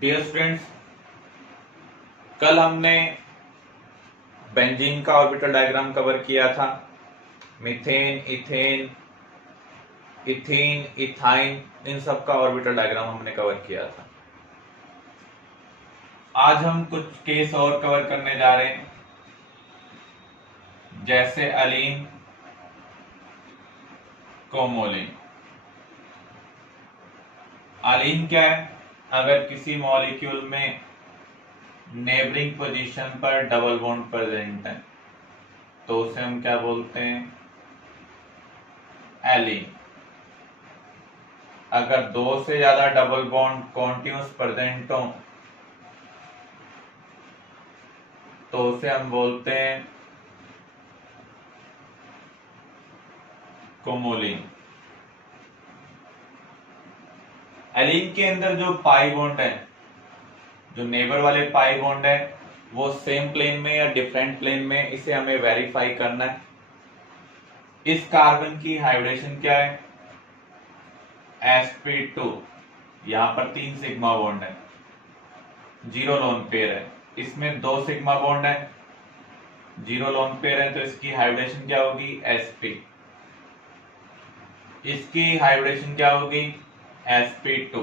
Dear students, कल हमने benzene का ऑर्बिटल डायग्राम कवर किया था। मीथेन, इथेन, इथीन, इथाइन, इन सब का ऑर्बिटल डायग्राम हमने कवर किया था। आज हम कुछ केस और कवर करने जा रहे हैं, जैसे अलीन, कोमोलिन। अलीन क्या है? अगर किसी मॉलिक्यूल में नेबरिंग पोजीशन पर डबल बॉन्ड प्रेजेंट है तो उसे हम क्या बोलते हैं? एलीन। अगर दो से ज्यादा डबल बॉन्ड कॉन्टिन्यूस प्रेजेंट हो तो उसे हम बोलते हैं कोमोलिन। एलीन के अंदर जो पाई बॉन्ड है, जो नेबर वाले पाई बॉन्ड है, वो सेम प्लेन में या डिफरेंट प्लेन में, इसे हमें वेरीफाई करना है। इस कार्बन की हाइब्रिडेशन क्या है? sp2। यहां पर 3 सिग्मा बॉन्ड है, 0 लोन पेयर है। इसमें 2 सिग्मा बॉन्ड है, 0 लोन पेयर है, तो इसकी हाइब्रिडेशन क्या होगी? sp। इसकी हाइब्रिडेशन क्या होगी? sp2।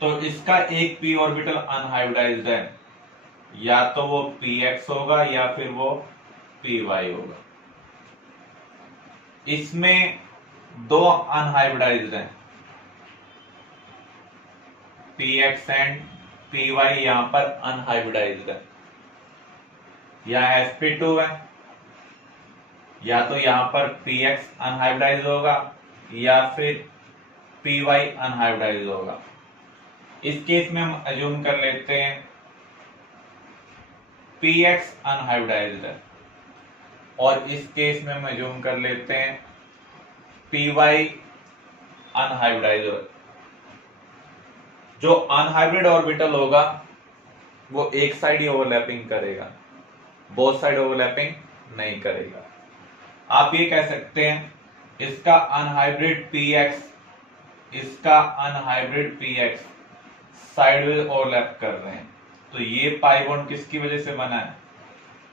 तो इसका एक p ऑर्बिटल अनहाइब्रिडाइज्ड है, या तो वो px होगा या फिर वो py होगा। इसमें 2 अनहाइब्रिडाइज्ड हैं, px एंड py यहां पर अनहाइब्रिडाइज्ड है। या sp2 है, या तो यहां पर px अनहाइब्रिडाइज होगा या फिर py अनहाइब्रिडाइज होगा। इस केस में हम अज्यूम कर लेते हैं px अनहाइब्रिडाइज्ड है, और इस केस में हम अज्यूम कर लेते हैं py अनहाइब्रिडाइज्ड है। जो अनहाइब्रिड ऑर्बिटल होगा वो एक साइड ही ओवरलैपिंग करेगा, बोथ साइड ओवरलैपिंग नहीं करेगा। आप ये कह सकते हैं इसका अनहाइब्रिड px, इसका अनहाइब्रिड px साइडवेज ओवरलैप कर रहे हैं। तो ये पाई बॉन्ड किसकी वजह से बना है?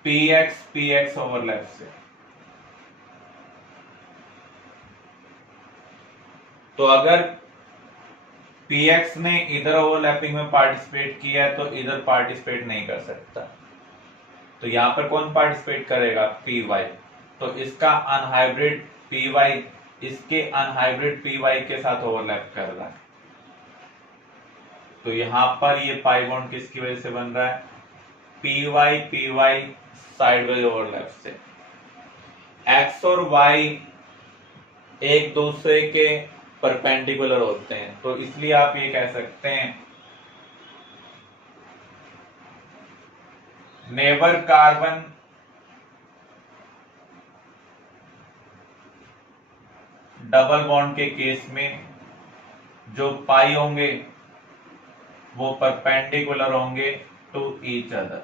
px px ओवरलैप से। तो अगर px ने इधर ओवरलैपिंग में पार्टिसिपेट किया है तो इधर पार्टिसिपेट नहीं कर सकता, तो यहां पर कौन पार्टिसिपेट करेगा? py। तो इसका अनहाइब्रिड py इसके अनहाइब्रिड py के साथ ओवरलैप कर रहा है। तो यहां पर ये पाई बॉन्ड किसकी वजह से बन रहा है? py साइडवेज ओवरलैप से। x और y एक दूसरे के परपेंडिकुलर होते हैं, तो इसलिए आप ये कह सकते हैं नेबर कार्बन डबल बॉन्ड के केस में जो पाई होंगे वो परपेंडिकुलर होंगे टू ईच अदर।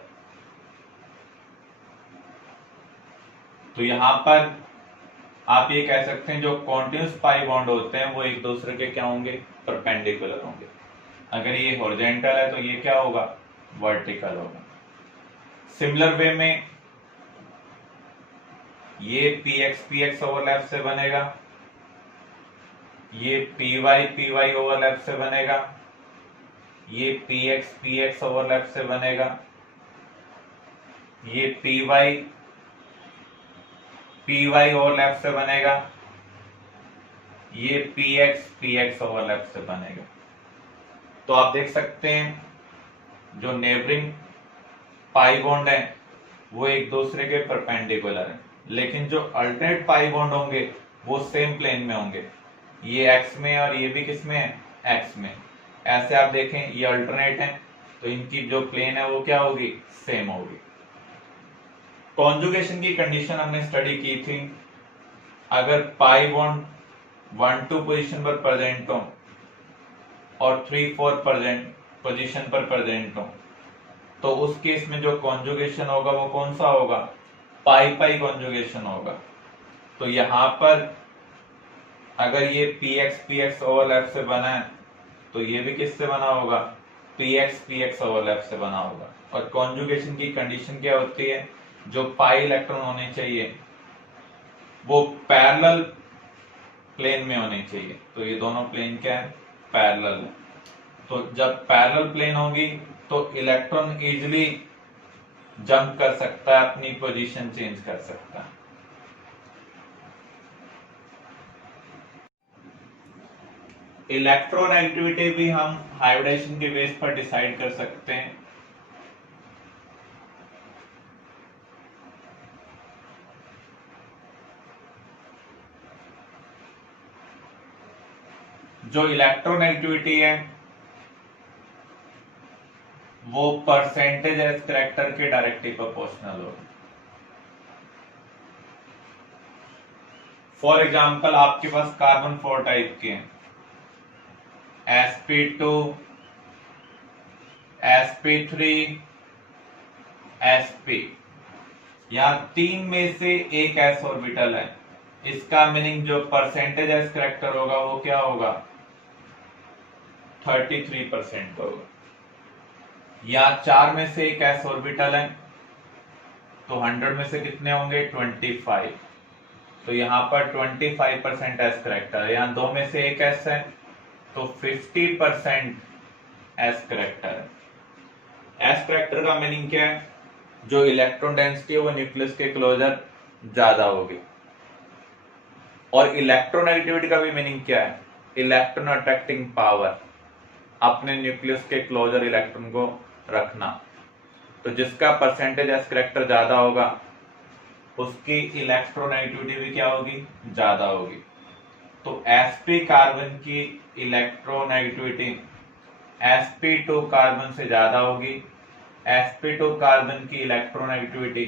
तो यहां पर आप ये कह सकते हैं जो कॉन्टिन्यूस पाई बॉन्ड होते हैं वो एक दूसरे के क्या होंगे? परपेंडिकुलर होंगे। अगर ये हॉरिजॉन्टल है तो ये क्या होगा? वर्टिकल होगा। सिमिलर वे में ये px ओवरलैप से बनेगा, ये py ओवरलैप से बनेगा, ये px ओवरलैप से बनेगा, ये py ओवरलैप से बनेगा, ये px ओवरलैप से बनेगा। तो आप देख सकते हैं जो नेबरिंग पाई बॉन्ड है वो एक दूसरे के परपेंडिकुलर है, लेकिन जो अल्टरनेट पाई बॉन्ड होंगे वो सेम प्लेन में होंगे। ये x में और ये भी किस में है? x में। ऐसे आप देखें ये अल्टरनेट है तो इनकी जो प्लेन है वो क्या होगी? सेम होगी। कॉन्जुगेशन की कंडीशन हमने स्टडी की थी। अगर पाई बॉन्ड 1-2 पोजीशन पर प्रेजेंट हो और 3-4 पोजीशन पर प्रेजेंट हो तो उस केस में जो कॉन्जुगेशन होगा वो कौन सा होगा? पाई कॉन्जुगेशन होगा। तो यहां पर अगर ये px ओवरलैप से बना है तो ये भी किससे बना होगा? px ओवरलैप से बना होगा। और कॉन्जुगेशन की कंडीशन क्या होती है, जो पाई इलेक्ट्रॉन होने चाहिए वो पैरेलल प्लेन में होने चाहिए। तो ये दोनों प्लेन क्या है, पैरेलल है। तो जब पैरेलल प्लेन होगी तो इलेक्ट्रॉन इजीली जंप कर सकता है, अपनी पोजीशन चेंज कर सकता है। इलेक्ट्रोनेगेटिविटी भी हम हाइब्रिडेशन के बेस पर डिसाइड कर सकते हैं। जो इलेक्ट्रोनेगेटिविटी है वो परसेंटेज एज करैक्टर के डायरेक्टली प्रोपोर्शनल होगी। फॉर एग्जाम्पल आपके पास कार्बन 4 टाइप के हैं, sp2, sp3, sp। यहां तीन में से एक s ऑर्बिटल है। इसका मीनिंग जो परसेंटेज एस करैक्टर होगा वो क्या होगा, 33% होगा। यहाँ चार में से एक s ऑर्बिटल है तो 100 में से कितने होंगे, 25। तो यहाँ पर 25% एस करैक्टर है। यहाँ दो में से एक s है तो 50% एस करैक्टर है। एस करैक्टर का मीनिंग क्या है, जो इलेक्ट्रॉन डेंसिटी है वो न्यूक्लियस के क्लोजर ज्यादा होगी। और इलेक्ट्रोनेगेटिविटी का भी मीनिंग क्या है, इलेक्ट्रॉन अट्रैक्टिंग पावर, अपने न्यूक्लियस के क्लोजर इलेक्ट्रॉन को रखना। तो जिसका परसेंटेज एस करैक्टर ज्यादा होगा उसकी इलेक्ट्रोनेगेटिविटी भी क्या होगी, ज्यादा होगी। तो sp कार्बन की इलेक्ट्रोनेगेटिविटी sp2 कार्बन से ज्यादा होगी, sp2 कार्बन की इलेक्ट्रोनेगेटिविटी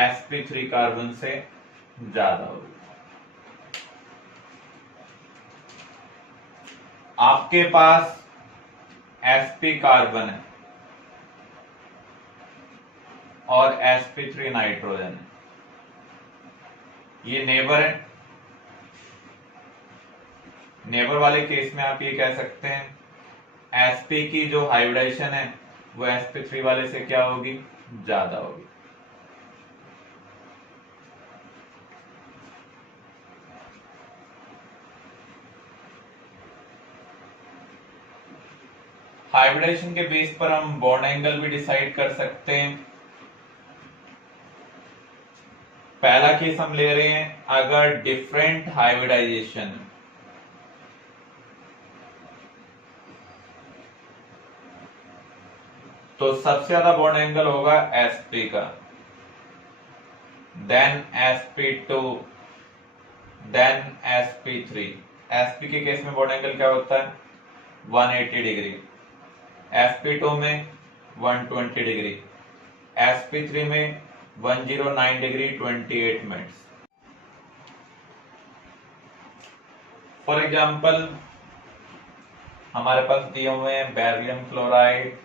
sp3 कार्बन से ज्यादा होगी। आपके पास sp कार्बन है और sp3 नाइट्रोजन है, ये नेबर है। नेबर वाले केस में आप ये कह सकते हैं sp की जो हाइब्रिडेशन है वो sp3 वाले से क्या होगी, ज्यादा होगी। हाइब्रिडेशन के बेस पर हम बॉन्ड एंगल भी डिसाइड कर सकते हैं। पहला केस हम ले रहे हैं, अगर डिफरेंट हाइब्रिडाइजेशन तो सबसे ज्यादा बॉन्ड एंगल होगा sp का, then sp2, then sp3। sp के केस में बॉन्ड एंगल क्या होता है, 180 डिग्री, sp2 में 120 डिग्री, sp3 में 109 डिग्री 28 मिनट्स। फॉर एग्जाम्पल हमारे पास दिए हुए हैं beryllium chloride,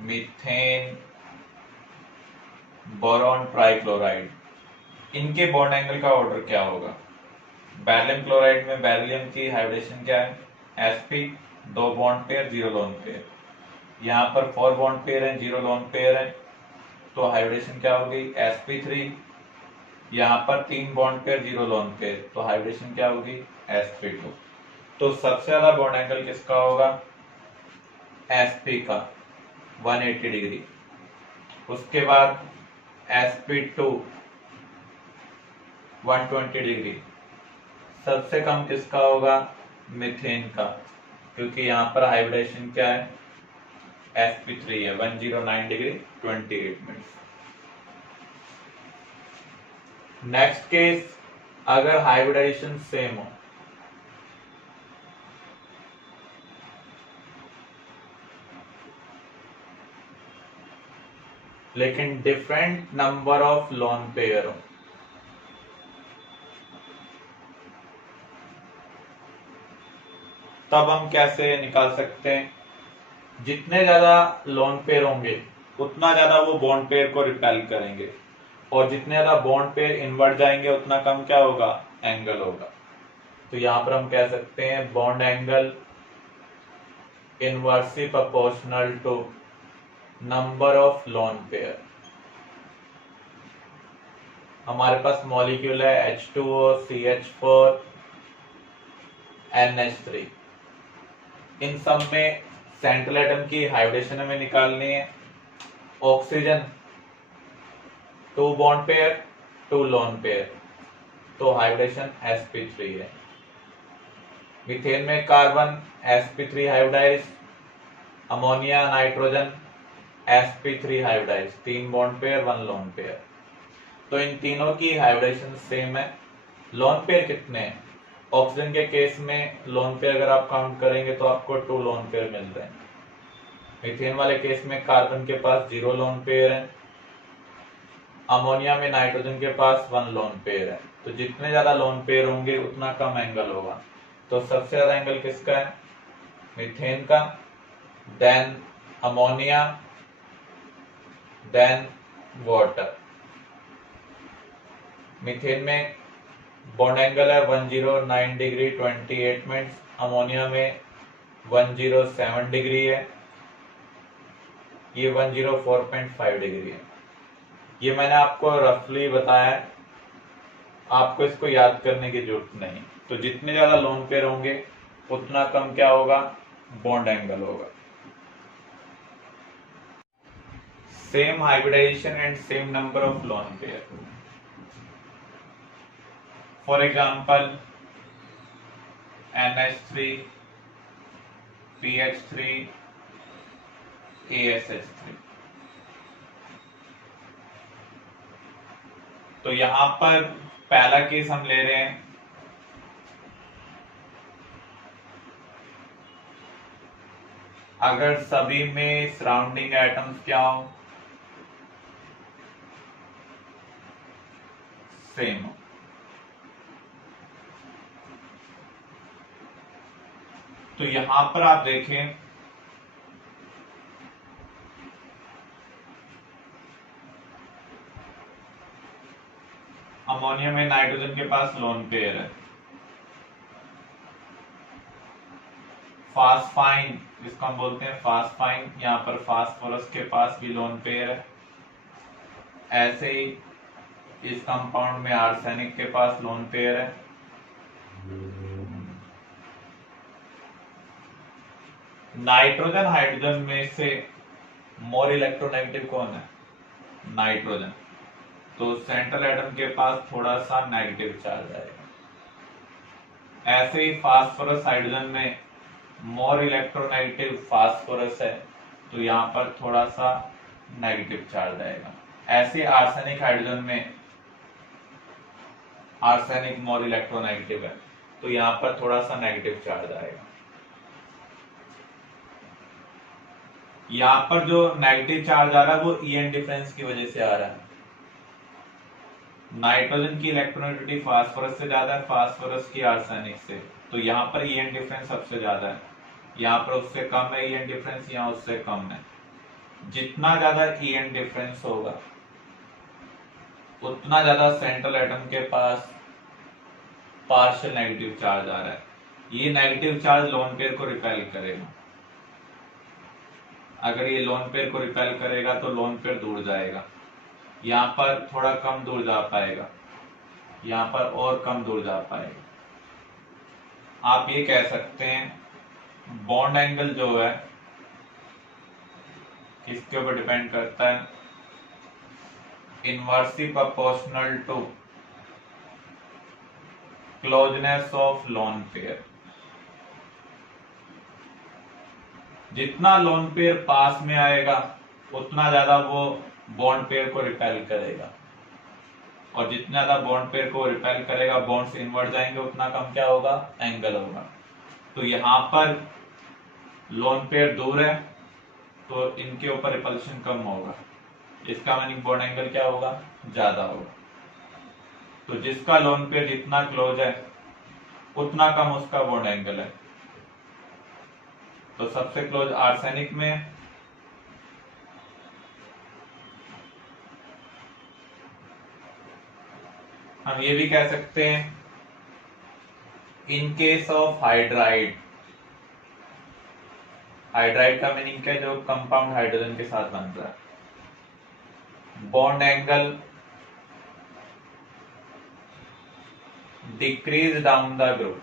methane, boron trichloride. इनके बॉन्ड एंगल का ऑर्डर क्या होगा। बेरिलियम क्लोराइड में बेरिलियम की हाइब्रिडेशन क्या है, sp, 2 bond pair 0 lone pair. यहाँ पर 4 बॉन्ड पेयर है, 0 लोन पेयर है, तो हाइब्रिडेशन क्या होगी, sp3। यहाँ पर 3 बॉन्ड पेयर 0 लोन पेयर, तो हाइब्रिडेशन क्या होगी, sp2। तो सबसे ज्यादा बॉन्ड एंगल किसका होगा, sp का, 180 डिग्री। उसके बाद sp2 120 डिग्री। सबसे कम किसका होगा, मीथेन का, क्योंकि यहाँ पर हाइब्रिडेशन क्या है, sp3 है, 109 डिग्री 28 मिनट्स। नेक्स्ट केस, अगर हाइब्रिडाइजेशन सेम हो, लेकिन different number of lone pair हो, तब हम कैसे निकाल सकते हैं, जितने ज्यादा लोन पेयर होंगे उतना ज्यादा वो बॉन्ड पेयर को रिपेल करेंगे, और जितने ज्यादा बॉन्ड पेयर इनवर्ट जाएंगे उतना कम क्या होगा, एंगल होगा। तो यहां पर हम कह सकते हैं bond angle inversely proportional to number of lone pair. हमारे पास मॉलिक्यूल है H2O, CH4, NH3। इन सब में सेंट्रल एटम की हाइब्रिडेशन हमें निकालनी है। Oxygen 2 bond pair 2 lone pair, तो हाइब्रिडेशन sp3 है। मीथेन में carbon sp3 hybridise, ammonia nitrogen sp3 hybridise, 3 bond pair 1 lone pair. तो इन तीनों की हाइब्रिडेशन सेम है। लोन पेयर कितने हैं? ऑक्सीजन के केस में लोन पेयर अगर आप काउंट करेंगे तो आपको 2 लोन पेयर मिल रहे हैं। मीथेन वाले केस में कार्बन के पास 0 लोन पेयर है, अमोनिया में नाइट्रोजन के पास 1 लोन पेयर है। तो जितने ज्यादा लोन पेयर होंगे उतना कम एंगल होगा। तो सबसे ज्यादा एंगल किसका है? मीथेन का, then ammonia, then water. Methane में बॉन्ड एंगल है 109 डिग्री 28 मिनट्स, अमोनिया में 107 डिग्री है, ये 104.5 डिग्री है। ये मैंने आपको रफली बताया, आपको इसको याद करने की जरूरत नहीं। तो जितने ज्यादा लोन पेयर होंगे उतना कम क्या होगा? बॉन्ड एंगल होगा। Same hybridization and same number of lone pair. For example NH3, PH3, ASH3। तो यहां पर पहला केस हम ले रहे हैं, अगर सभी में सराउंडिंग एटम्स क्या हो? सेम हो। तो यहां पर आप देखें, अमोनिया में नाइट्रोजन के पास लोन पेयर है, फास्फाइन जिसको हम बोलते हैं फास्फाइन, यहां पर फास्फोरस के पास भी लोन पेयर है। ऐसे ही इस कंपाउंड में आर्सेनिक के पास लोन पेयर है। नाइट्रोजन हाइड्रोजन में से मोर इलेक्ट्रोनेगेटिव कौन है? नाइट्रोजन। तो सेंट्रल एटम के पास थोड़ा सा नेगेटिव चार्ज आएगा। ऐसे ही फास्फोरस हाइड्रोजन में मोर इलेक्ट्रोनेगेटिव फास्फोरस है, तो यहां पर थोड़ा सा नेगेटिव चार्ज आएगा। ऐसे आर्सेनिक हाइड्रोजन में आर्सेनिक मोर इलेक्ट्रोनेगेटिव है, तो यहां पर थोड़ा सा नेगेटिव चार्ज आएगा। यहां पर जो नेगेटिव चार्ज आ रहा है वो ईएन डिफरेंस की वजह से आ रहा है। नाइट्रोजन की इलेक्ट्रोनेगेटिविटी फास्फोरस से ज्यादा है, फास्फोरस की आर्सेनिक से, तो यहाँ पर ईएन डिफरेंस सबसे ज्यादा है। यहाँ पर उससे कम है ईएन डिफरेंस, यहाँ उससे कम है। जितना ज्यादा ईएन डिफरेंस होगा उतना ज्यादा सेंट्रल एटम के पास पार्शियल नेगेटिव चार्ज आ रहा है। ये नेगेटिव चार्ज लोन पेयर को रिपेल करेगा। अगर ये लोन पेयर को रिपेल करेगा तो लोन पेयर दूर जाएगा, यहाँ पर थोड़ा कम दूर जा पाएगा, यहाँ पर और कम दूर जा पाएगा। आप ये कह सकते हैं बॉन्ड एंगल जो है किसके ऊपर डिपेंड करता है? Inversely proportional to closeness of lone pair. जितना लोन पेयर पास में आएगा उतना ज्यादा वो बॉन्ड पेयर को रिपेल करेगा, और जितना ज्यादा बॉन्ड पेयर को रिपेल करेगा, बॉन्ड्स इनवर्ट जाएंगे, उतना कम क्या होगा? एंगल होगा। तो यहां पर लोन पेयर दूर है तो इनके ऊपर रिपल्शन कम होगा, इसका मीनिंग बॉन्ड एंगल क्या होगा? ज्यादा होगा। तो जिसका लोन पेयर जितना क्लोज है उतना कम उसका बॉन्ड एंगल है। तो सबसे क्लोज आर्सेनिक में, हम ये भी कह सकते हैं in case of hydride hydride का मीनिंग क्या है? जो कंपाउंड हाइड्रोजन के साथ बन रहा है। Bond angle decrease down the group,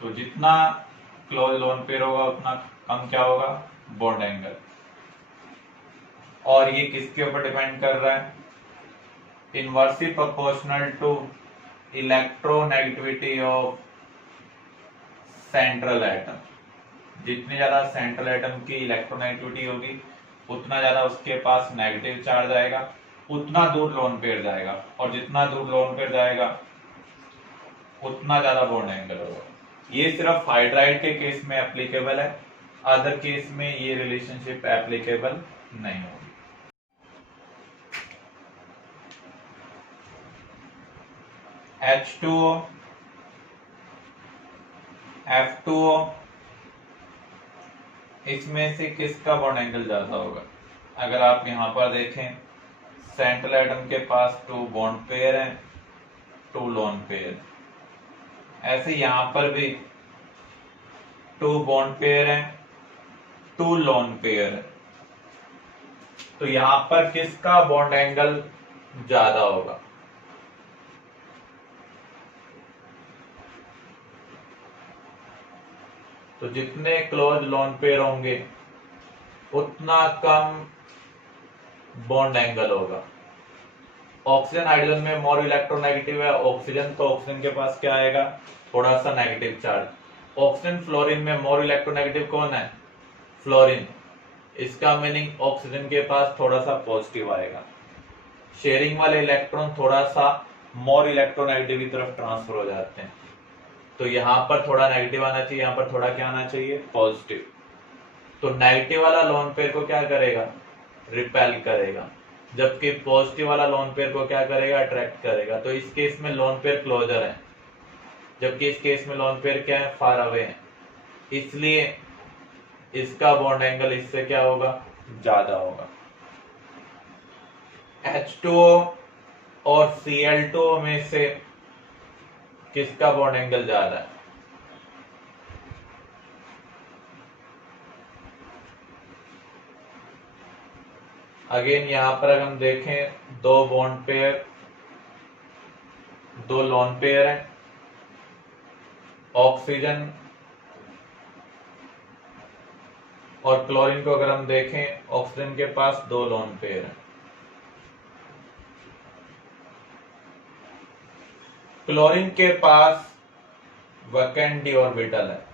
तो जितना क्लोज लोन पेयर होगा उतना कम क्या होगा? Bond angle. और ये किसके ऊपर डिपेंड कर रहा है? Inversely proportional to electronegativity of central atom. जितनी ज्यादा सेंट्रल एटम की इलेक्ट्रोनेगेटिविटी होगी उतना ज्यादा उसके पास नेगेटिव चार्ज आएगा, उतना दूर लोन पेयर जाएगा, और जितना दूर लोन पेयर जाएगा उतना ज्यादा बॉन्ड एंगल होगा। ये सिर्फ हाइड्राइड के केस में एप्लीकेबल है, अदर केस में ये रिलेशनशिप एप्लीकेबल नहीं होगी। H2O, F2O, इसमें से किसका बॉन्ड एंगल ज्यादा होगा? अगर आप यहां पर देखें, सेंट्रल एटम के पास 2 बॉन्ड पेयर हैं, 2 लोन पेयर। ऐसे यहां पर भी 2 बॉन्ड पेयर हैं, 2 लोन पेयर है। तो यहां पर किसका बॉन्ड एंगल ज्यादा होगा? तो जितने क्लोज लोन पेयर होंगे उतना कम बॉन्ड एंगल होगा। ऑक्सीजन हाइड्रोजन में मोर इलेक्ट्रोनेगेटिव है, ऑक्सीजन तो ऑक्सीजन के पास क्या आएगा? थोड़ा सा नेगेटिव चार्ज। ऑक्सीजन फ्लोरीन में मोर इलेक्ट्रोनेगेटिव कौन है? फ्लोरीन। इसका मीनिंग ऑक्सीजन के पास थोड़ा सा पॉजिटिव आएगा। शेयरिंग वाले इलेक्ट्रॉन थोड़ा सा मोर इलेक्ट्रोनेगेटिव की तरफ ट्रांसफर हो जाते हैं, तो यहां पर थोड़ा नेगेटिव आना चाहिए, यहां पर थोड़ा क्या आना चाहिए? पॉजिटिव। तो नेगेटिव वाला लोन पेयर को क्या करेगा? रिपेल करेगा, जबकि पॉजिटिव वाला लोन पेयर को क्या करेगा? अट्रैक्ट करेगा। तो इस केस में लोन पेयर क्लोजर है, जबकि इस केस में लोन पेयर क्या है? फार अवे है। इसलिए इसका बॉन्ड एंगल इससे क्या होगा? ज्यादा होगा। H2O और Cl2O में से किसका बॉन्ड एंगल ज्यादा है? अगेन यहां पर अगर हम देखें, 2 बॉन्ड पेयर, 2 लोन पेयर हैं। ऑक्सीजन और क्लोरीन को अगर हम देखें, ऑक्सीजन के पास 2 लोन पेयर हैं। क्लोरीन के पास वैकेंट डी ऑर्बिटल है।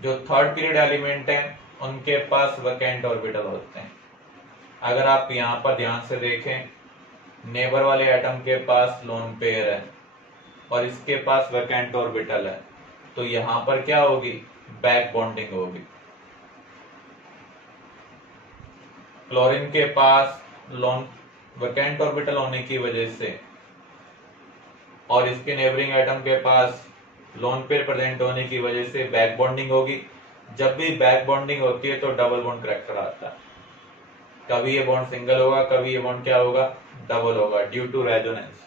जो थर्ड पीरियड एलिमेंट हैं उनके पास वैकेंट ऑर्बिटल होते हैं। अगर आप यहां पर ध्यान से देखें, नेबर वाले एटम के पास लोन पेयर है और इसके पास वैकेंट ऑर्बिटल है, तो यहां पर क्या होगी? बैक बॉन्डिंग होगी। क्लोरीन के पास लोन वैकेंट ऑर्बिटल होने की वजह से और इसके नेबरिंग एटम के पास लोन पेयर प्रेजेंट होने की वजह से बैक बॉन्डिंग होगी। जब भी बैक बॉन्डिंग होती है तो डबल बॉन्ड करैक्टर आता है। कभी ये बॉन्ड सिंगल होगा, कभी ये बॉन्ड क्या होगा? डबल होगा, ड्यू टू रेजोनेंस।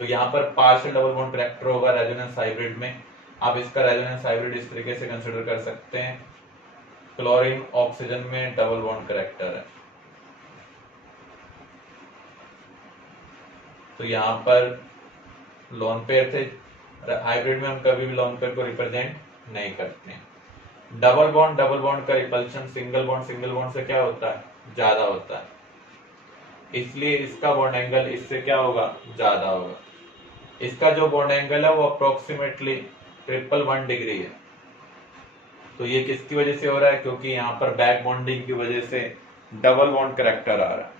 तो यहाँ पर पार्शियल डबल बॉन्ड करैक्टर होगा रेजोनेंस हाइब्रिड में। आप इसका रेजोनेंस हाइब्रिड इस तरीके से कंसिडर कर सकते हैं, क्लोरीन ऑक्सीजन में डबल बॉन्ड करैक्टर है। तो यहाँ पर लोन पेयर थे, हाइब्रिड में हम कभी भी लोन पेयर को रिप्रेजेंट नहीं करते हैं। डबल बॉन्ड का रिपल्शन सिंगल बॉन्ड से क्या होता है? ज्यादा होता है, इसलिए इसका बॉन्ड एंगल इससे क्या होगा? ज्यादा होगा। इसका जो बॉन्ड एंगल है वो अप्रोक्सीमेटली 111 डिग्री है। तो ये किसकी वजह से हो रहा है? क्योंकि यहाँ पर बैक बॉन्डिंग की वजह से डबल बॉन्ड करैक्टर आ रहा है।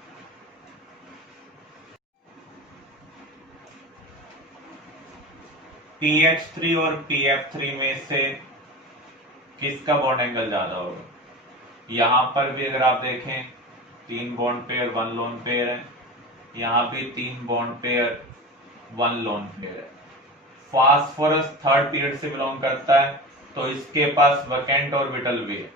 PH3 और PF3 में से किसका बॉन्ड एंगल ज्यादा होगा? यहां पर भी अगर आप देखें, 3 बॉन्ड पेयर 1 लोन पेयर है, यहां भी 3 बॉन्ड पेयर 1 लोन पेयर है। फास्फोरस थर्ड पीरियड से बिलोंग करता है, तो इसके पास वैकेंट ऑर्बिटल भी है।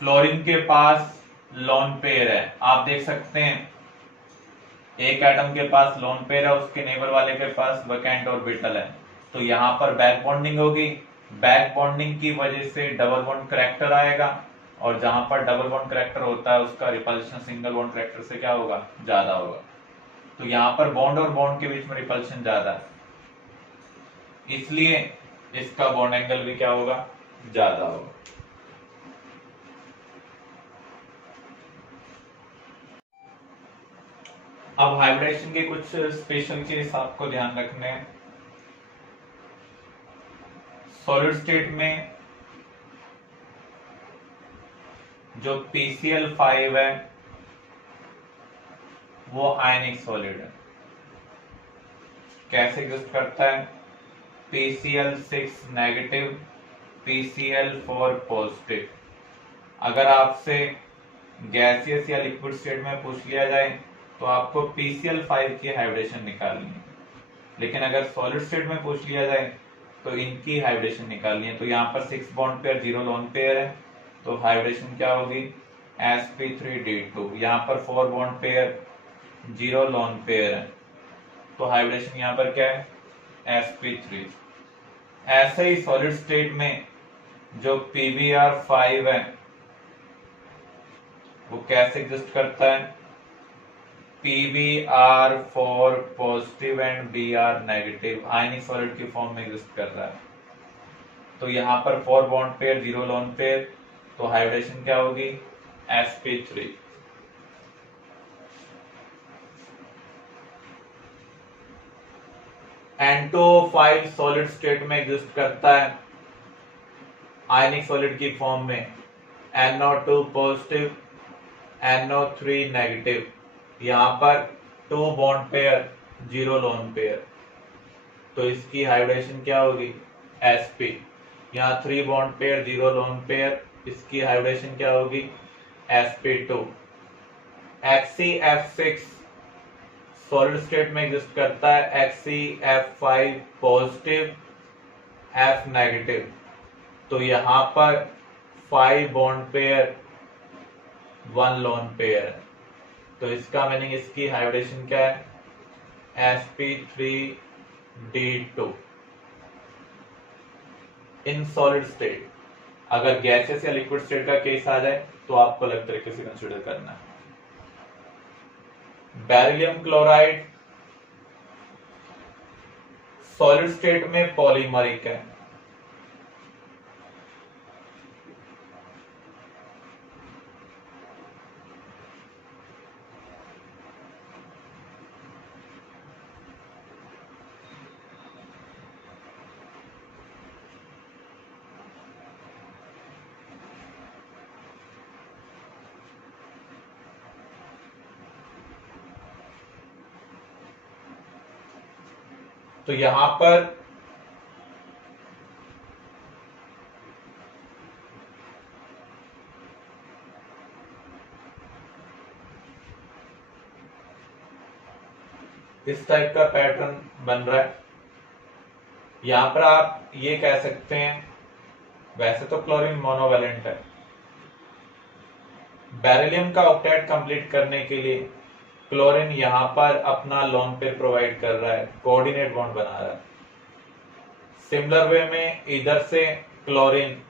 फ्लोरीन के पास लोन पेयर है, आप देख सकते हैं एक एटम के पास लोन पेयर है, उसके नेबर वाले के पास वैकेंट ऑर्बिटल है, तो यहाँ पर बैक बॉन्डिंग होगी। बैक बॉन्डिंग की वजह से डबल बॉन्ड करैक्टर आएगा, और जहां पर डबल बॉन्ड करैक्टर होता है उसका रिपल्शन सिंगल बॉन्ड करैक्टर से क्या होगा, ज्यादा होगा। तो यहाँ पर बॉन्ड और बॉन्ड के बीच में रिपल्शन ज्यादा है, इसलिए इसका बॉन्ड एंगल भी क्या होगा, ज्यादा होगा। अब हाइब्रिडेशन के कुछ स्पेशल केस आपको ध्यान रखने हैं। सॉलिड स्टेट में जो PCl5 है वो आयनिक सॉलिड है। कैसे एग्जिस्ट करता है, PCl6 नेगेटिव, PCl4 पॉजिटिव। अगर आपसे गैसियस या लिक्विड स्टेट में पूछ लिया जाए तो आपको PCl5 की हाइब्रिडेशन निकालनी है, लेकिन अगर सॉलिड स्टेट में पूछ लिया जाए तो इनकी हाइब्रिडेशन निकालनी है। तो यहाँ पर 6 बॉन्ड पेयर 0 लोन पेयर है, तो हाइब्रिडेशन क्या होगी, sp3d2। यहाँ पर 4 बॉन्ड पेयर 0 लोन पेयर है, तो हाइब्रिडेशन यहाँ पर क्या है, sp3। ऐसे ही सॉलिड स्टेट में जो PbR5 है वो कैसे एग्जिस्ट करता है, PbR4 positive and Br negative, ionic solid की फॉर्म में एग्जिस्ट कर रहा है। तो यहाँ पर 4 बॉन्ड पेयर 0 लोन पेयर, तो हाइब्रिडेशन क्या होगी, sp3। N2O5 सॉलिड स्टेट में एग्जिस्ट करता है आयनिक सॉलिड की फॉर्म में, NO2 पॉजिटिव NO3 नेगेटिव। यहाँ पर 2 बॉन्ड पेयर 0 लोन पेयर, तो इसकी हाइब्रिडेशन क्या होगी, sp। यहाँ 3 बॉन्ड पेयर 0 लोन पेयर, इसकी हाइब्रिडेशन क्या होगी, sp2। HCF6 सॉलिड स्टेट में एग्जिस्ट करता है, HCF5 पॉजिटिव F नेगेटिव, तो यहाँ पर 5 बॉन्ड पेयर 1 लोन पेयर है, तो इसका मीनिंग इसकी हाइब्रिडेशन क्या है, sp3d2 इन सॉलिड स्टेट। अगर गैसेस या लिक्विड स्टेट का केस आ जाए तो आपको अलग तरीके से कंसीडर करना है। बेरिलियम क्लोराइड सॉलिड स्टेट में पॉलीमरिक है, तो यहां पर इस टाइप का पैटर्न बन रहा है। यहां पर आप ये कह सकते हैं, वैसे तो क्लोरीन मोनोवेलेंट है, बेरिलियम का ऑक्टेट कंप्लीट करने के लिए क्लोरीन यहां पर अपना लोन पेयर प्रोवाइड कर रहा है, कोऑर्डिनेट बॉन्ड बना रहा है। सिमिलर वे में इधर से क्लोरीन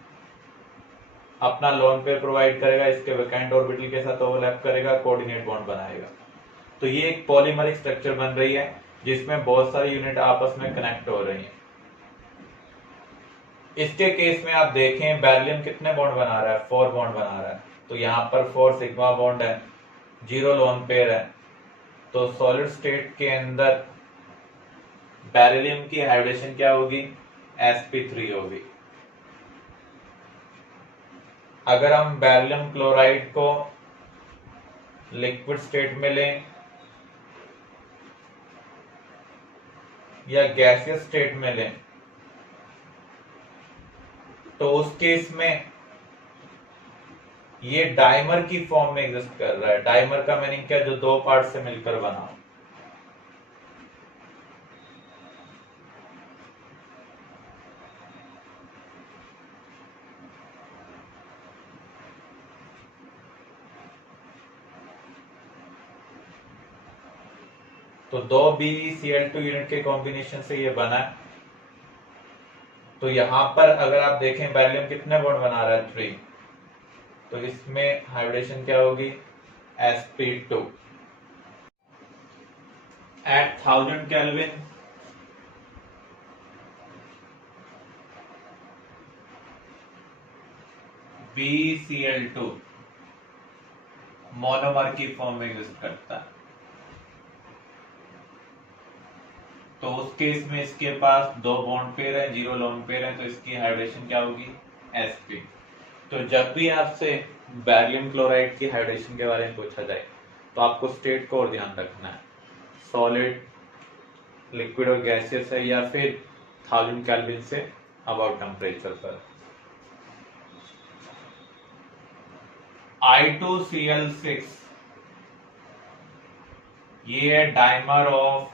अपना लोन पेयर प्रोवाइड करेगा, इसके वैकेंट ऑर्बिटल के साथ ओवरलैप करेगा, कोऑर्डिनेट बॉन्ड बनाएगा। तो ये एक पॉलीमरिक स्ट्रक्चर बन रही है जिसमें बहुत सारी यूनिट आपस में कनेक्ट हो रही हैं। इसके केस में आप देखें बेरिलियम कितने बॉन्ड बना रहा है, 4 बॉन्ड बना रहा है, तो यहाँ पर 4 सिग्मा बॉन्ड है, 0 लोन पेयर है, तो सॉलिड स्टेट के अंदर बेरिलियम की हाइब्रिडेशन क्या होगी, sp3 होगी। अगर हम बेरिलियम क्लोराइड को लिक्विड स्टेट में लें या गैसियस स्टेट में लें तो उस केस में ये डाइमर की फॉर्म में एग्जिस्ट कर रहा है। डाइमर का मीनिंग क्या, जो 2 पार्ट से मिलकर बना हो। तो दो BeCl2 यूनिट के कॉम्बिनेशन से ये बना है। तो यहां पर अगर आप देखें बेरिलियम कितने बॉन्ड बना रहा है 3, तो इसमें हाइब्रिडेशन क्या होगी sp2 at 1000 kelvin BeCl2 monomer की फॉर्म में एग्जिस्ट करता है। तो उस केस में इसके पास दो बॉन्ड पेयर है, 0 लोन पेयर है, तो इसकी हाइड्रेशन क्या होगी sp। तो जब भी आपसे बेरिलियम क्लोराइड की हाइड्रेशन के बारे में पूछा जाए तो आपको स्टेट को और ध्यान रखना है, सॉलिड, लिक्विड और गैसियस है या फिर 1000 केल्विन से अबाउट टेम्परेचर पर। I2Cl6 ये है डाइमर ऑफ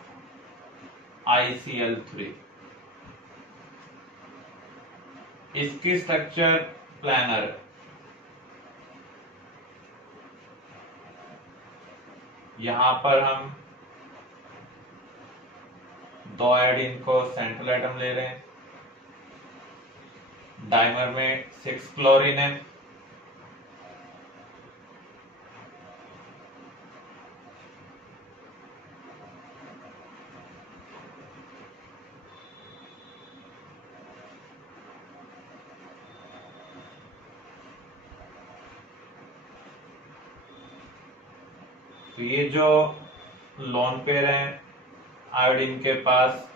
ICl3। इसकी स्ट्रक्चर प्लानर है। यहां पर हम दो आयोडीन को सेंट्रल एटम ले रहे हैं। डाइमर में 6 क्लोरीन है। तो ये जो लोन पेयर है आयोडीन के पास,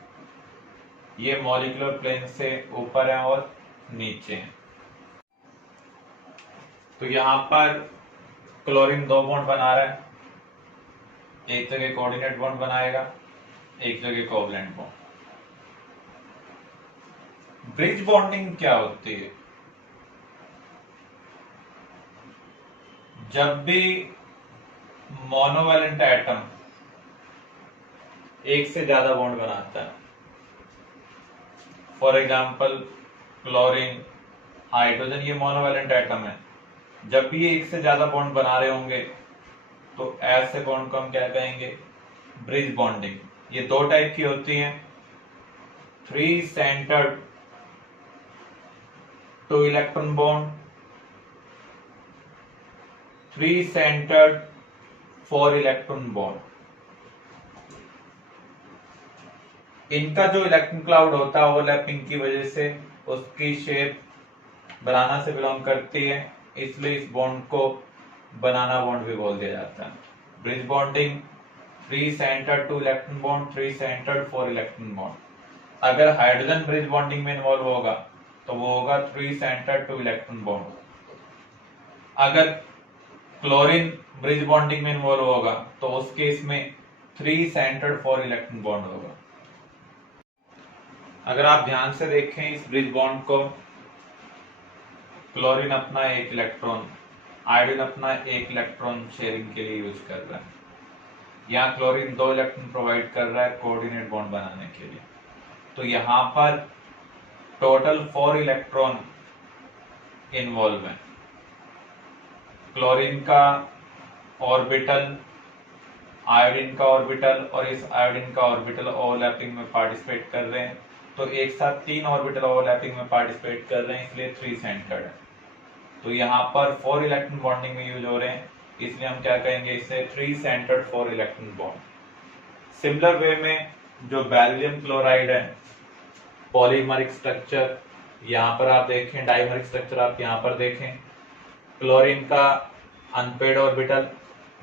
ये मॉलिक्यूलर प्लेन से ऊपर है और नीचे है। तो यहां पर क्लोरीन दो बॉन्ड बना रहा है, एक जगह कोऑर्डिनेट बॉन्ड बनाएगा, एक जगह कोवलेंट बॉन्ड। ब्रिज बॉन्डिंग क्या होती है? जब भी मोनोवैलेंट एटम एक से ज्यादा बॉन्ड बनाता है, फॉर एग्जाम्पल क्लोरीन, हाइड्रोजन, ये मोनोवैलेंट एटम है, जब भी ये एक से ज्यादा बॉन्ड बना रहे होंगे तो ऐसे बॉन्ड को हम क्या कहेंगे ब्रिज बॉन्डिंग। ये दो टाइप की होती हैं, 3 centred 2 electron bond, 3 centred 4 electron bond. इनका जो इलेक्ट्रॉन क्लाउड होता है ओवरलैपिंग की वजह से उसकी शेप बनाना से बिलोंग करती है, इसलिए इस बॉन्ड को बनाना बॉन्ड भी बोल दिया जाता है। Bridge bonding 3 centred 2 electron bond, 3 centred 4 electron bond. अगर हाइड्रोजन ब्रिज बॉन्डिंग में इन्वॉल्व होगा तो वो होगा 3 सेंटर्ड 2 इलेक्ट्रॉन बॉन्ड। अगर क्लोरीन ब्रिज बॉन्डिंग में इन्वॉल्व होगा तो उस केस में 3 सेंटर्ड 4 इलेक्ट्रॉन बॉन्ड होगा। अगर आप ध्यान से देखें इस ब्रिज बॉन्ड को, क्लोरीन अपना 1 इलेक्ट्रॉन, आयोडीन अपना 1 इलेक्ट्रॉन शेयरिंग के लिए यूज कर रहा है। यहाँ क्लोरीन 2 इलेक्ट्रॉन प्रोवाइड कर रहा है कोऑर्डिनेट बॉन्ड बनाने के लिए। तो यहाँ पर टोटल 4 इलेक्ट्रॉन इन्वॉल्व है। क्लोरीन का ऑर्बिटल, आयोडीन का ऑर्बिटल और इस आयोडीन का ऑर्बिटल ओवरलैपिंग में पार्टिसिपेट कर रहे हैं, तो एक साथ 3 ऑर्बिटल ओवरलैपिंग में पार्टिसिपेट कर रहे हैं, इसलिए 3 सेंटर्ड है। तो यहाँ पर 4 इलेक्ट्रॉन बॉन्डिंग में यूज हो रहे हैं, इसलिए हम क्या कहेंगे इसे 3 centred 4 electron bond. Similar way में जो बेरिलियम क्लोराइड है, पॉलीमरिक स्ट्रक्चर यहाँ पर आप देखें, डाइमरिक स्ट्रक्चर आप यहाँ पर देखें। क्लोरीन का अनपेड ऑर्बिटल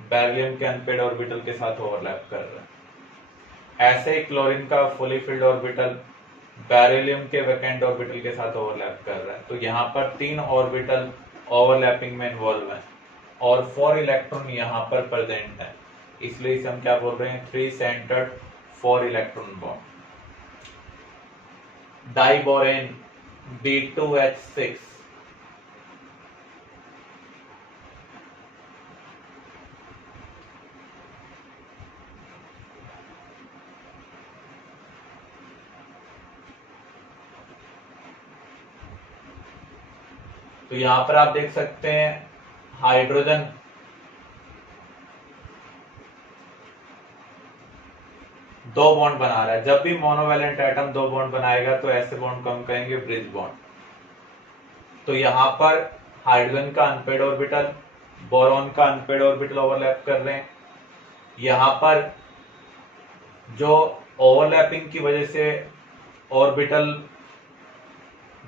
बेरिलियम के अनपेड ऑर्बिटल के साथ ओवरलैप कर रहा है। ऐसे ही क्लोरीन का फुली फिल्ड ऑर्बिटल बेरिलियम के वैकेंट ऑर्बिटल के साथ ओवरलैप कर रहा है। तो यहाँ पर 3 ऑर्बिटल ओवरलैपिंग में इन्वॉल्व है और 4 इलेक्ट्रॉन यहाँ पर प्रेजेंट है, इसलिए इसे हम क्या बोल रहे हैं 3 centred 4 electron bond. Diborane B2H6 तो यहां पर आप देख सकते हैं हाइड्रोजन दो बॉन्ड बना रहा है। जब भी मोनोवैलेंट एटम दो बॉन्ड बनाएगा तो ऐसे बॉन्ड को हम कहेंगे ब्रिज बॉन्ड। तो यहां पर हाइड्रोजन का अनपेड ऑर्बिटल, बोरॉन का अनपेड ऑर्बिटल ओवरलैप कर रहे हैं। यहां पर जो ओवरलैपिंग की वजह से ऑर्बिटल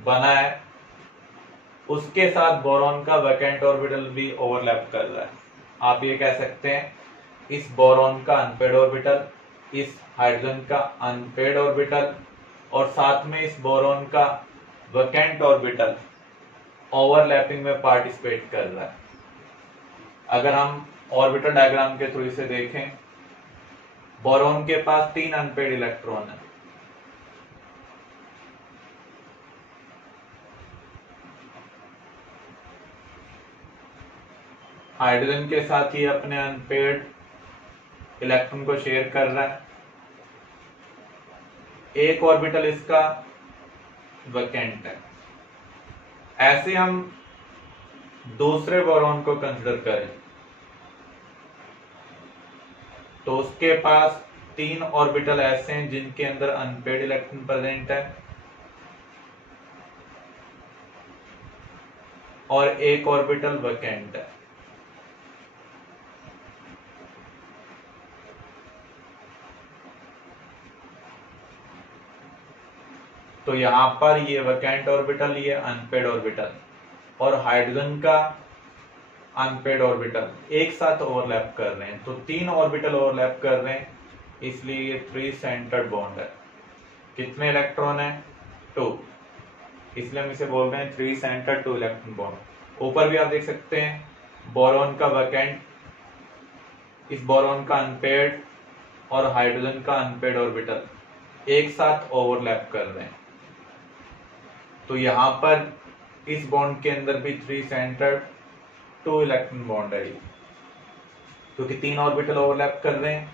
बना है उसके साथ बोरॉन का वैकेंट ऑर्बिटल भी ओवरलैप कर रहा है। आप ये कह सकते हैं इस बोरॉन का अनपेड ऑर्बिटल, इस हाइड्रोजन का अनपेड ऑर्बिटल और साथ में इस बोरॉन का वैकेंट ऑर्बिटल ओवरलैपिंग में पार्टिसिपेट कर रहा है। अगर हम ऑर्बिटल डायग्राम के थ्रू इसे देखें, बोरॉन के पास 3 अनपेड इलेक्ट्रॉन है, हाइड्रोजन के साथ ही अपने अनपेड इलेक्ट्रॉन को शेयर कर रहा है। एक ऑर्बिटल इसका वैकेंट है। ऐसे हम दूसरे बोरॉन को कंसिडर करें तो उसके पास 3 ऑर्बिटल ऐसे हैं जिनके अंदर अनपेड इलेक्ट्रॉन प्रेजेंट है और एक ऑर्बिटल वैकेंट है। तो यहां पर ये वैकेंट ऑर्बिटल, ये अनपेड ऑर्बिटल और हाइड्रोजन का अनपेड ऑर्बिटल एक साथ ओवरलैप कर रहे हैं। तो 3 ऑर्बिटल ओवरलैप कर रहे हैं, इसलिए ये 3 सेंटर्ड बॉन्ड है। कितने इलेक्ट्रॉन है? 2, इसलिए हम इसे बोल रहे हैं 3 सेंटर्ड 2 इलेक्ट्रॉन बॉन्ड। ऊपर भी आप देख सकते हैं बोरॉन का वैकेंट, इस बोरॉन का अनपेड और हाइड्रोजन का अनपेड ऑर्बिटल एक साथ ओवरलैप कर रहे हैं। तो यहां पर इस बॉन्ड के अंदर भी 3 सेंटर्ड 2 इलेक्ट्रॉन बॉन्ड है, क्योंकि 3 ऑर्बिटल ओवरलैप कर रहे हैं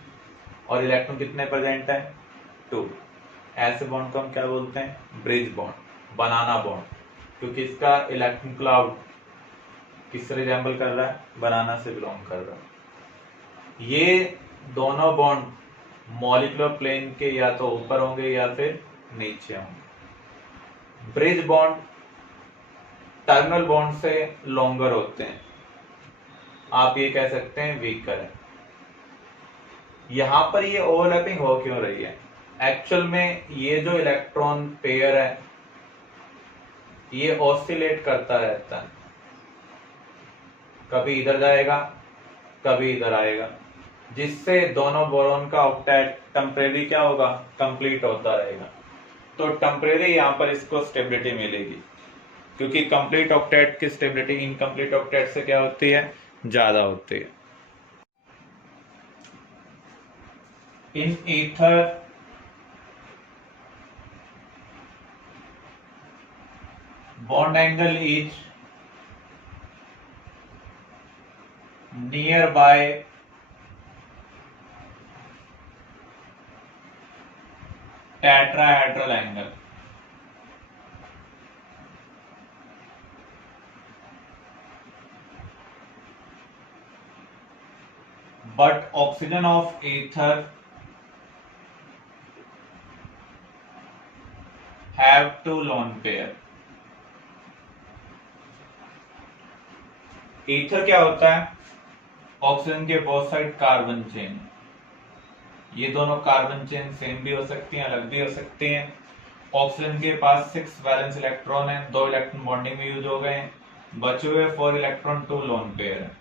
और इलेक्ट्रॉन कितने प्रेजेंट है? 2। ऐसे बॉन्ड को हम क्या बोलते हैं? ब्रिज बॉन्ड, बनाना बॉन्ड, क्योंकि इसका इलेक्ट्रॉन क्लाउड किससे रिजेंबल कर रहा है? बनाना से बिलोंग कर रहा है। ये दोनों बॉन्ड मॉलिक्यूलर प्लेन के या तो ऊपर होंगे या फिर नीचे होंगे। ब्रिज बॉन्ड टर्मिनल बॉन्ड से लॉन्गर होते हैं, आप ये कह सकते हैं वीकर है। यहां पर ये ओवरलैपिंग हो क्यों रही है? एक्चुअल में ये जो इलेक्ट्रॉन पेयर है ये ऑसिलेट करता रहता है, कभी इधर जाएगा कभी इधर आएगा, जिससे दोनों बोरॉन का ऑक्टेट टेम्परेरी क्या होगा? कंप्लीट होता रहेगा। तो टेम्परेरी यहां पर इसको स्टेबिलिटी मिलेगी, क्योंकि कंप्लीट ऑक्टेट की स्टेबिलिटी इनकम्प्लीट ऑक्टेट से क्या होती है? ज्यादा होती है। In ether bond angle is nearby tetrahedral angle. But oxygen of ether have 2 lone pair. Ether क्या होता है? ऑक्सीजन के बोथ साइड कार्बन चेन, ये दोनों कार्बन चेन सेम भी हो सकती हैं, अलग भी हो सकती हैं। ऑक्सीजन के पास 6 वैलेंस इलेक्ट्रॉन है, 2 इलेक्ट्रॉन बॉन्डिंग में यूज हो गए हैं, बचे हुए 4 इलेक्ट्रॉन 2 लोन पेयर है।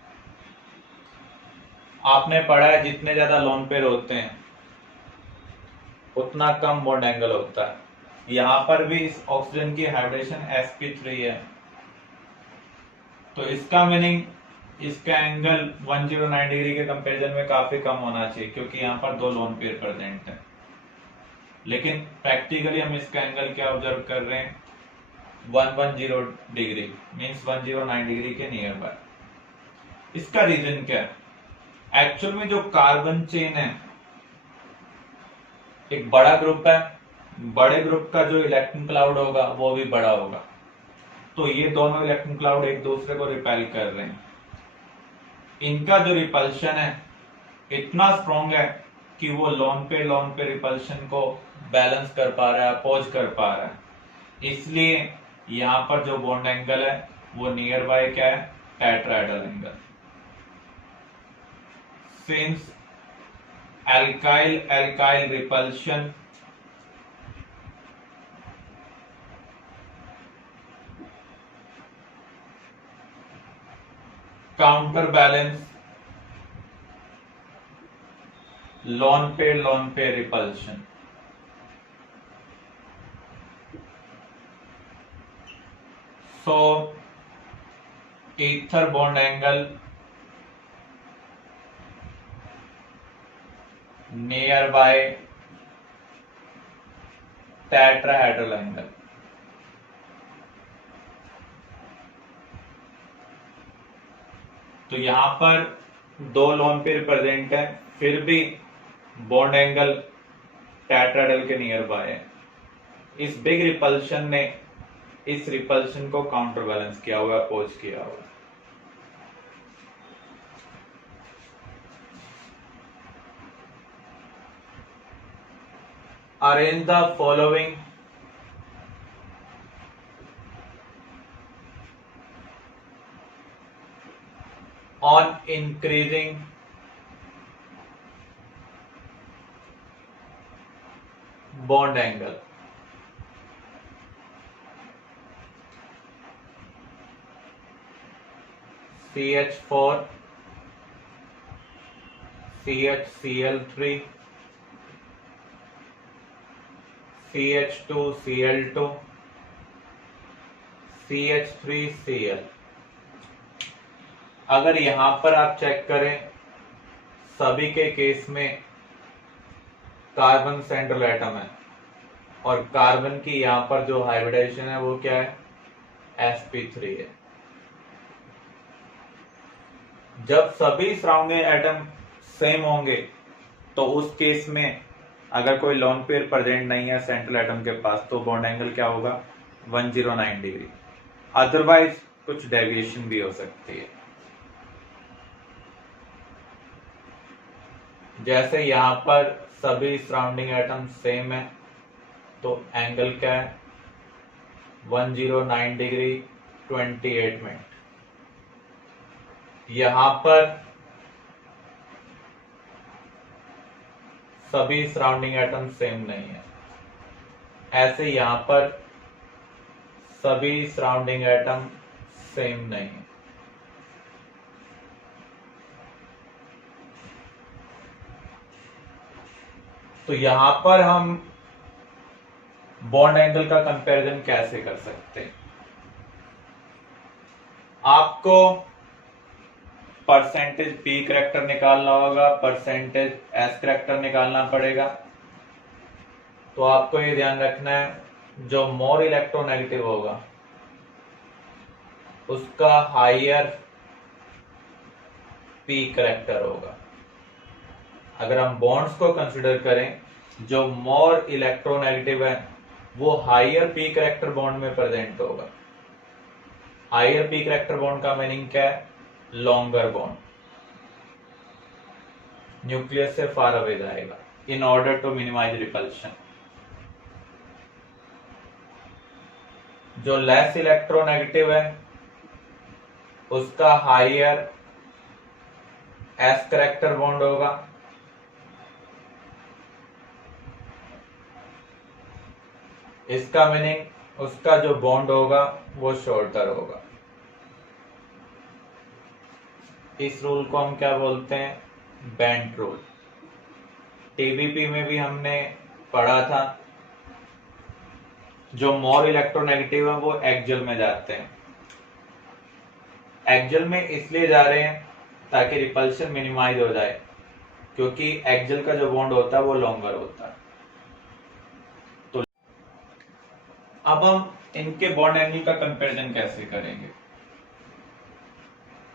आपने पढ़ा है जितने ज्यादा लोन पेयर होते हैं उतना कम बॉन्ड एंगल होता है। यहां पर भी इस ऑक्सीजन की हाइब्रिडेशन sp3 है, तो इसका मीनिंग इसका एंगल 109 डिग्री के कंपैरिजन में काफी कम होना चाहिए, क्योंकि यहाँ पर 2 लोन पेयर प्रेजेंट है। लेकिन प्रैक्टिकली हम इसका एंगल क्या ऑब्जर्व कर रहे हैं? 110 डिग्री, मींस 109 डिग्री के नियर बाय। इसका रीजन क्या है? एक्चुअल में जो कार्बन चेन है एक बड़ा ग्रुप है, बड़े ग्रुप का जो इलेक्ट्रॉन क्लाउड होगा वो भी बड़ा होगा, तो ये दोनों इलेक्ट्रॉन क्लाउड एक दूसरे को रिपेल कर रहे हैं। इनका जो रिपल्शन है इतना स्ट्रॉन्ग है कि वो लोन पे रिपल्शन को बैलेंस कर पा रहा है, अपोज कर पा रहा है। इसलिए यहां पर जो बॉन्ड एंगल है वो नियर बाय क्या है, tetrahedral angle. Since alkyl alkyl repulsion counterbalance lone pair repulsion। so ether bond angle nearby tetrahedral angle। तो यहां पर दो लोन पेयर प्रेजेंट है, फिर भी बॉन्ड एंगल टेट्राहेड्रल के नियर बाय है। इस बिग रिपल्शन ने इस रिपल्शन को काउंटर बैलेंस किया हुआ, अपोज किया हुआ। Arrange the following on increasing bond angle। CH4 CHCl3 CH2Cl2 CH3Cl। अगर यहां पर आप चेक करें, सभी के केस में कार्बन सेंट्रल एटम है और कार्बन की यहां पर जो हाइब्रिडाइजेशन है वो क्या है, sp3 है। जब सभी सराउंडिंग एटम सेम होंगे तो उस केस में अगर कोई लोन पेयर प्रेजेंट नहीं है सेंट्रल एटम के पास, तो बॉन्ड एंगल क्या होगा, 109 डिग्री। अदरवाइज कुछ डेविएशन भी हो सकती है। जैसे यहां पर सभी सराउंडिंग एटम सेम है तो एंगल क्या है, 109 डिग्री 28 मिनट। यहां पर सभी सराउंडिंग एटम सेम नहीं है, ऐसे यहां पर सभी सराउंडिंग एटम सेम नहीं है। तो यहां पर हम बॉन्ड एंगल का कंपैरिजन कैसे कर सकते हैं, आपको परसेंटेज पी करैक्टर निकालना होगा, परसेंटेज एस करैक्टर निकालना पड़ेगा। तो आपको ये ध्यान रखना है, जो मोर इलेक्ट्रोनेगेटिव होगा उसका हायर पी करैक्टर होगा। अगर हम बॉन्ड्स को कंसिडर करें, जो मोर इलेक्ट्रोनेगेटिव है वो हायर पी करैक्टर बॉन्ड में प्रेजेंट होगा। हायर पी करैक्टर बॉन्ड का मीनिंग क्या है, लॉन्गर बॉन्ड, न्यूक्लियस से फार अवे जाएगा in order to minimise repulsion. जो लेस इलेक्ट्रोनेगेटिव है उसका हायर एस करैक्टर बॉन्ड होगा। इसका मीनिंग उसका जो बॉन्ड होगा वो शॉर्टर होगा। इस रूल को हम क्या बोलते हैं, बेंट रूल। टीबीपी में भी हमने पढ़ा था, जो मोर इलेक्ट्रोनेगेटिव है वो एक्सियल में जाते हैं। एक्सियल में इसलिए जा रहे हैं ताकि रिपल्शन मिनिमाइज हो जाए, क्योंकि एक्सियल का जो बॉन्ड होता है वो लॉन्गर होता है। तो अब हम इनके बॉन्ड एंगल का कंपैरिजन कैसे करेंगे।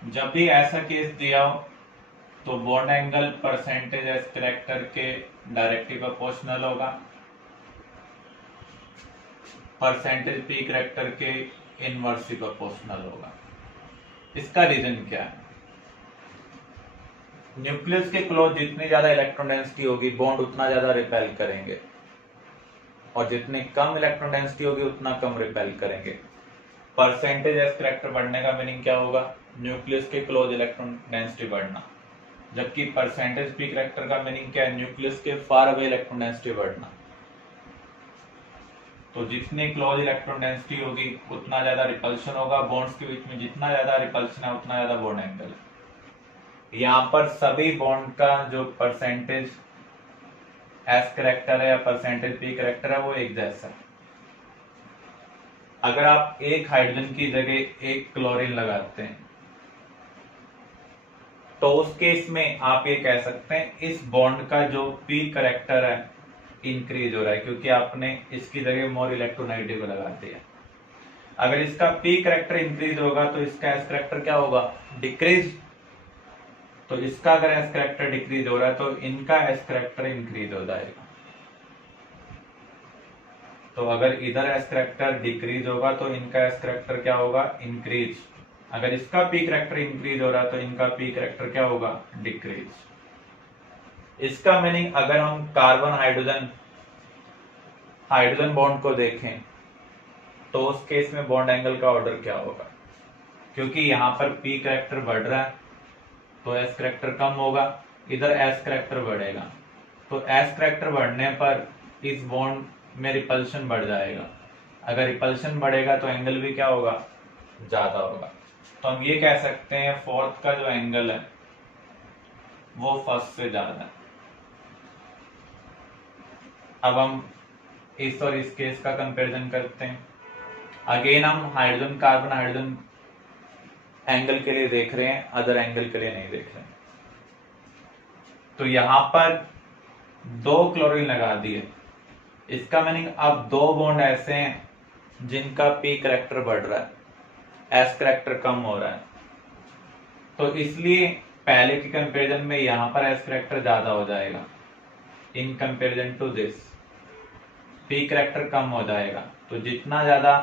जब भी ऐसा केस दिया हो तो bond angle percentage S character के डायरेक्टली प्रोपोर्शनल होगा, परसेंटेज पी करैक्टर के इनवर्सली प्रोपोर्शनल होगा। इसका रीजन क्या है, न्यूक्लियस के क्लोज जितनी ज्यादा इलेक्ट्रॉन डेंसिटी होगी बॉन्ड उतना ज्यादा रिपेल करेंगे, और जितनी कम इलेक्ट्रॉन डेंसिटी होगी उतना कम रिपेल करेंगे। परसेंटेज एस करैक्टर बढ़ने का मीनिंग क्या होगा? न्यूक्लियस के क्लोज इलेक्ट्रॉन डेंसिटी बढ़ना, जबकि परसेंटेज पी करैक्टर का मीनिंग क्या है? न्यूक्लियस के फार अवे इलेक्ट्रॉन डेंसिटी बढ़ना। तो जितनी क्लोज इलेक्ट्रॉन डेंसिटी होगी उतना ज्यादा रिपल्शन होगा, बॉन्ड्स के बीच में जितना ज्यादा रिपल्शन है उतना ज्यादा बॉन्ड एंगल है। यहाँ पर सभी बॉन्ड का जो परसेंटेज एस करैक्टर है या परसेंटेज पी करैक्टर है वो एक जैसा है। अगर आप एक हाइड्रोजन की जगह एक क्लोरीन लगाते हैं तो उस केस में आप ये कह सकते हैं इस बॉन्ड का जो पी करैक्टर है इंक्रीज हो रहा है, क्योंकि आपने इसकी जगह मोर इलेक्ट्रोनेगेटिव लगा दिया। अगर इसका पी करैक्टर इंक्रीज होगा तो इसका एस करैक्टर क्या होगा? डिक्रीज। तो इसका अगर एस करैक्टर डिक्रीज हो रहा है तो इनका एस करैक्टर इंक्रीज हो जाएगा। तो अगर इधर एस करैक्टर डिक्रीज होगा तो इनका एस करैक्टर क्या होगा? इंक्रीज। अगर इसका पी करैक्टर इंक्रीज हो रहा है तो इनका पी करैक्टर क्या होगा? डिक्रीज। इसका मीनिंग अगर हम कार्बन हाइड्रोजन बॉन्ड को देखें तो उस केस में बॉन्ड एंगल का ऑर्डर क्या होगा? क्योंकि यहां पर पी करैक्टर बढ़ रहा है तो एस करैक्टर कम होगा, इधर एस करैक्टर बढ़ेगा। तो एस करैक्टर बढ़ने पर इस बॉन्ड में रिपल्शन बढ़ जाएगा। अगर रिपल्शन बढ़ेगा तो एंगल भी क्या होगा? ज्यादा होगा। तो हम ये कह सकते हैं फोर्थ का जो एंगल है वो फर्स्ट से ज्यादा है। अब हम इस और इस केस का कंपैरिजन करते हैं। अगेन हम हाइड्रोजन कार्बन हाइड्रोजन एंगल के लिए देख रहे हैं, अदर एंगल के लिए नहीं देख रहे हैं। तो यहां पर दो क्लोरीन लगा दिए, इसका मीनिंग अब दो बॉन्ड ऐसे हैं जिनका पी करैक्टर बढ़ रहा है, एस करैक्टर कम हो रहा है। तो इसलिए पहले के कंपैरिजन में यहां पर एस करैक्टर ज्यादा हो जाएगा in comparison to this, P character कम हो जाएगा। तो जितना ज्यादा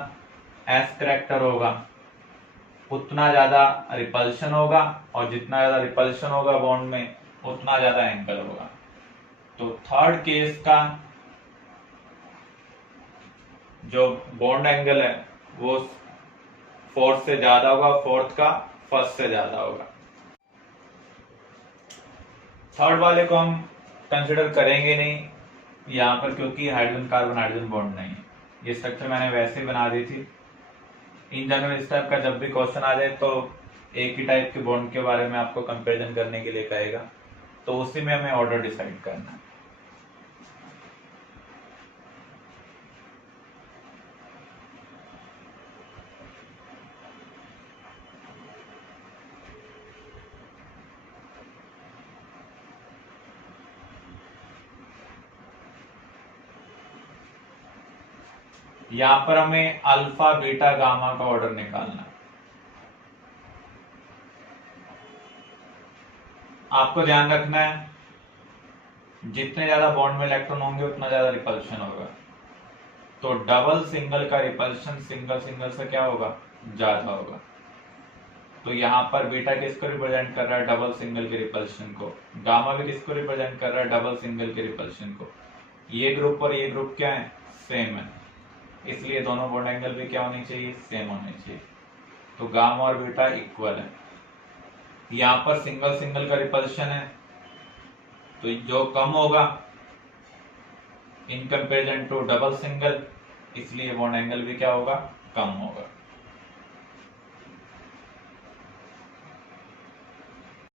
एस करैक्टर होगा उतना ज्यादा रिपल्शन होगा, और जितना ज्यादा रिपल्शन होगा बॉन्ड में उतना ज्यादा एंगल होगा। तो थर्ड केस का जो बॉन्ड एंगल है वो फोर्थ से ज्यादा होगा, फोर्थ का फर्स्ट से ज्यादा होगा। थर्ड वाले को हम कंसिडर करेंगे नहीं यहाँ पर, क्योंकि हाइड्रोजन कार्बन हाइड्रोजन बॉन्ड नहीं है। ये स्ट्रक्चर मैंने वैसे ही बना दी थी। इन जनरल इस टाइप का जब भी क्वेश्चन आ जाए तो एक ही टाइप के बॉन्ड के बारे में आपको कंपैरिजन करने के लिए कहेगा, तो उसी में हमें ऑर्डर डिसाइड करना है। यहां पर हमें अल्फा बीटा गामा का ऑर्डर निकालना है। आपको ध्यान रखना है जितने ज्यादा बॉन्ड में इलेक्ट्रॉन होंगे उतना ज्यादा रिपल्शन होगा। तो डबल सिंगल का रिपल्शन सिंगल सिंगल से क्या होगा? ज्यादा होगा। तो यहाँ पर बीटा किसको रिप्रेजेंट कर रहा है? डबल सिंगल के रिपल्शन को। गामा भी किसको रिप्रेजेंट कर रहा है? डबल सिंगल के रिपल्शन को। ये ग्रुप और ये ग्रुप क्या है? सेम है, इसलिए दोनों बॉन्ड एंगल भी क्या होनी चाहिए? सेम होने चाहिए। तो गामा और बीटा इक्वल है। यहाँ पर सिंगल सिंगल का रिपल्शन है तो जो कम होगा in comparison to double single, इसलिए बॉन्ड एंगल भी क्या होगा? कम होगा।